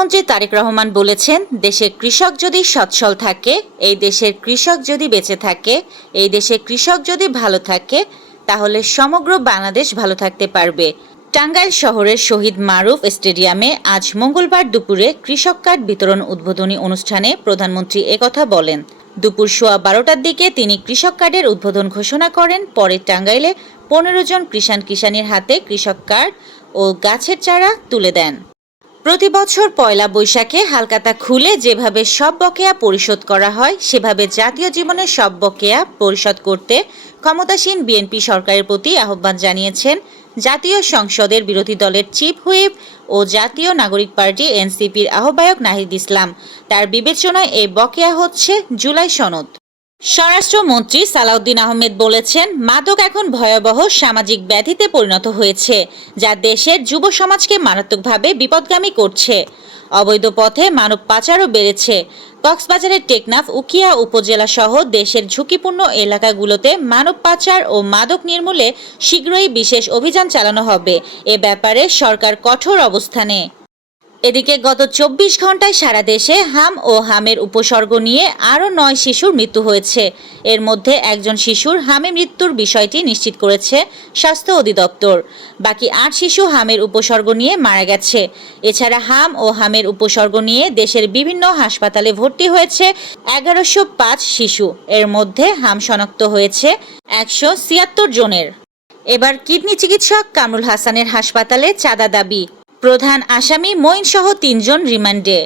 প্রধানমন্ত্রী তারেক রহমান বলেছেন, দেশের কৃষক যদি সচ্ছল থাকে, এই দেশের কৃষক যদি বেঁচে থাকে, এই দেশের কৃষক যদি ভালো থাকে, তাহলে সমগ্র বাংলাদেশ ভালো থাকতে পারবে। টাঙ্গাইল শহরের শহীদ মারুফ স্টেডিয়ামে আজ মঙ্গলবার দুপুরে কৃষক কার্ড বিতরণ উদ্বোধনী অনুষ্ঠানে প্রধানমন্ত্রী একথা বলেন। দুপুর 12:15টার দিকে তিনি কৃষক কার্ডের উদ্বোধন ঘোষণা করেন। পরে টাঙ্গাইলে 15 জন কিষাণীর হাতে কৃষক কার্ড ও গাছের চারা তুলে দেন। প্রতি বছর পয়লা বৈশাখে হালখাতা খুলে যেভাবে সব বকেয়া পরিশোধ করা হয়, সেভাবে জাতীয় জীবনের সব বকেয়া পরিশোধ করতে ক্ষমতাসীন বিএনপি সরকারের প্রতি আহ্বান জানিয়েছেন জাতীয় সংসদের বিরোধী দলের চিফ হুইপ ও জাতীয় নাগরিক পার্টি এনসিপির আহ্বায়ক নাহিদ ইসলাম। তার বিবেচনায় এই বকেয়া হচ্ছে জুলাই সনদ। স্বরাষ্ট্রমন্ত্রী সালাউদ্দিন আহমেদ বলেছেন, মাদক এখন ভয়াবহ সামাজিক ব্যাধিতে পরিণত হয়েছে, যা দেশের যুব সমাজকে মারাত্মকভাবে বিপদগামী করছে। অবৈধ পথে মানব পাচারও বেড়েছে। কক্সবাজারের টেকনাফ, উখিয়া উপজেলা সহ দেশের ঝুঁকিপূর্ণ এলাকাগুলোতে মানব পাচার ও মাদক নির্মূলে শীঘ্রই বিশেষ অভিযান চালানো হবে। এ ব্যাপারে সরকার কঠোর অবস্থানে। এদিকে গত 24 ঘন্টায় সারা দেশে হাম ও হামের উপসর্গ নিয়ে আরও 9 শিশুর মৃত্যু হয়েছে। এর মধ্যে একজন শিশুর হামে মৃত্যুর বিষয়টি নিশ্চিত করেছে স্বাস্থ্য অধিদপ্তর। বাকি 8 শিশু হামের উপসর্গ নিয়ে মারা গেছে। এছাড়া হাম ও হামের উপসর্গ নিয়ে দেশের বিভিন্ন হাসপাতালে ভর্তি হয়েছে 1105 শিশু। এর মধ্যে হাম শনাক্ত হয়েছে 176 জনের। এবার কিডনি চিকিৎসক কামরুল হাসানের হাসপাতালে চাঁদা দাবি। প্রধান আসামি মঈন সহ 3 জন রিমান্ডে।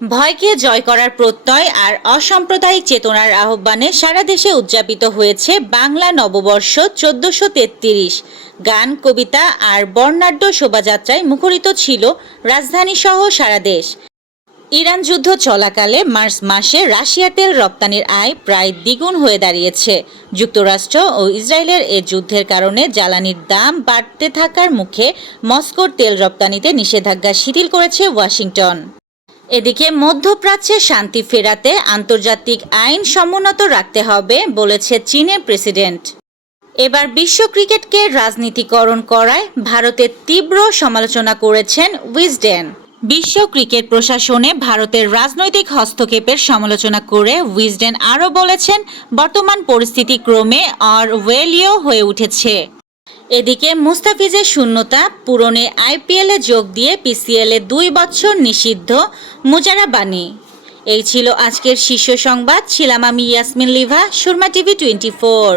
ভয়কে জয় করার প্রত্যয় আর অসাম্প্রদায়িক চেতনার আহ্বানে সারা দেশে উদযাপিত হয়েছে বাংলা নববর্ষ 1433। গান, কবিতা আর বর্ণাঢ্য শোভাযাত্রায় মুখরিত ছিল রাজধানী সহ সারা দেশ। ইরান যুদ্ধ চলাকালে মার্চ মাসে রাশিয়ার তেল রপ্তানির আয় প্রায় দ্বিগুণ হয়ে দাঁড়িয়েছে। যুক্তরাষ্ট্র ও ইসরায়েলের এ যুদ্ধের কারণে জ্বালানির দাম বাড়তে থাকার মুখে মস্কোর তেল রপ্তানিতে নিষেধাজ্ঞা শিথিল করেছে ওয়াশিংটন। এদিকে মধ্যপ্রাচ্যে শান্তি ফেরাতে আন্তর্জাতিক আইন সমুন্নত রাখতে হবে বলেছে চীনের প্রেসিডেন্ট। এবার বিশ্ব ক্রিকেটকে রাজনীতিকরণ করায় ভারতের তীব্র সমালোচনা করেছেন উইজডেন। বিশ্ব ক্রিকেট প্রশাসনে ভারতের রাজনৈতিক হস্তক্ষেপের সমালোচনা করে উইজডেন আরও বলেছেন, বর্তমান পরিস্থিতি ক্রমে অরওয়েলীয় হয়ে উঠেছে। এদিকে মুস্তাফিজের শূন্যতা পূরণে আইপিএলে যোগ দিয়ে পিসিএলে 2 বছর নিষিদ্ধ মুজারা বানি। এই ছিল আজকের শীর্ষ সংবাদ। ছিলাম আমি ইয়াসমিন লিভা, সুরমা টিভি 24।